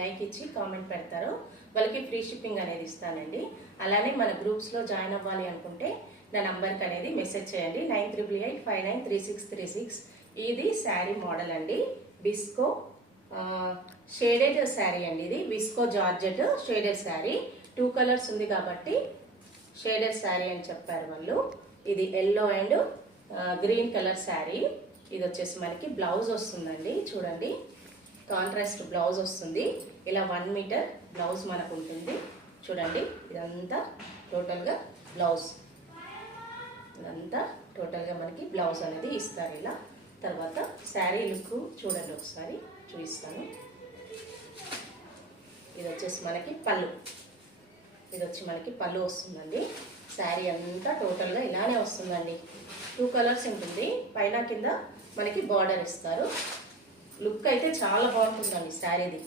Like ఇచ్చి comment పెడతారో వాళ్ళకి ఫ్రీ షిప్పింగ్ అనేది ఇస్తానండి. అలానే మన గ్రూప్స్లో జాయిన్ అవ్వాలి అనుకుంటే నా నంబర్కి అనేది మెసేజ్ చేయండి 9888593636. ఇది శారీ మోడల్ అండి, బిస్కో షేడెడ్ శారీ అండి. ఇది బిస్కో జార్జెట్ షేడెడ్ శారీ, 2 కలర్స్ ఉంది కాబట్టి షేడెడ్ శారీ అని చెప్పారు వాళ్ళు. ఇది yellow and green colour sari. ఇది వచ్చేసి మనకి బ్లౌజ్ వస్తుందండి, చూడండి కాంట్రాస్ట్ బ్లౌజ్ వస్తుంది. ఇలా 1 మీటర్ బ్లౌజ్ మనకు ఉంటుంది. చూడండి ఇదంతా టోటల్గా బ్లౌజ్, ఇదంతా టోటల్గా మనకి బ్లౌజ్ అనేది ఇస్తారు ఇలా. తర్వాత శారీ లుక్ చూడండి, ఒకసారి చూపిస్తాను. ఇది వచ్చేసి మనకి పళ్ళు, ఇది వచ్చి మనకి పళ్ళు వస్తుందండి. శారీ అంతా టోటల్గా ఇలానే వస్తుందండి. 2 కలర్స్ ఉంటుంది, పైన కింద మనకి బార్డర్ ఇస్తారు. లుక్ అయితే చాలా బాగుంటుందండి శారీది.